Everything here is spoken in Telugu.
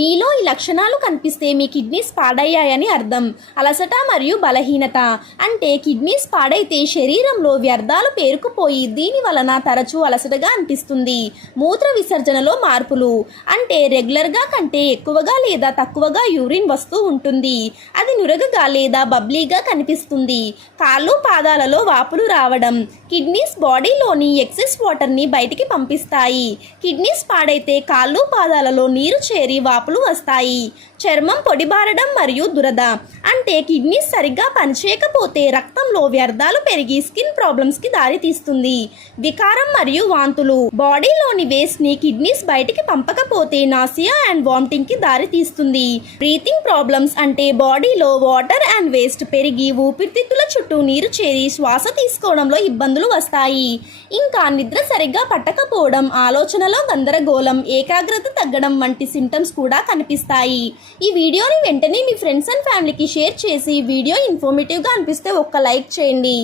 మీలో ఈ లక్షణాలు కనిపిస్తే మీ కిడ్నీస్ పాడయ్యాయని అర్థం. అలసట మరియు బలహీనత అంటే కిడ్నీస్ పాడైతే శరీరంలో వ్యర్థాలు పేరుకుపోయి దీని వలన తరచూ అలసటగా అనిపిస్తుంది. మూత్ర విసర్జనలో మార్పులు అంటే రెగ్యులర్గా కంటే ఎక్కువగా లేదా తక్కువగా యూరిన్ వస్తూ ఉంటుంది. అది నురగగా లేదా బబ్లీగా కనిపిస్తుంది. కాళ్ళు పాదాలలో వాపులు రావడం. కిడ్నీస్ బాడీలోని ఎక్సెస్ వాటర్ని బయటికి పంపిస్తాయి. కిడ్నీస్ పాడైతే కాళ్ళు పాదాలలో నీరు చేరి వాపులు వస్తాయి. చర్మం పొడిబారడం మరియు దురద అంటే కిడ్నీస్ సరిగ్గా పనిచేయకపోతే రక్తంలో వ్యర్థాలు పెరిగి స్కిన్ ప్రాబ్లమ్స్కి దారితీస్తుంది. వికారం మరియు వాంతులు బాడీలోని వేస్ట్ని కిడ్నీస్ బయటికి పంపకపోతే నాసియా అండ్ వామిటింగ్కి దారితీస్తుంది. బ్రీతింగ్ ప్రాబ్లమ్స్ అంటే బాడీలో వాటర్ అండ్ వేస్ట్ పెరిగి ఊపిరితిత్తుల చుట్టూ నీరు చేరి శ్వాస తీసుకోవడంలో ఇబ్బందులు వస్తాయి. ఇంకా నిద్ర సరిగ్గా పట్టకపోవడం, ఆలోచనలో గందరగోళం, ఏకాగ్రత తగ్గడం వంటి సింటమ్స్ కూడా కనిపిస్తాయి. ఈ వీడియోని వెంటనే మీ ఫ్రెండ్స్ అండ్ ఫ్యామిలీకి షేర్ చేసి వీడియో ఇన్ఫర్మేటివ్గా అనిపిస్తే ఒక్క లైక్ చేయండి.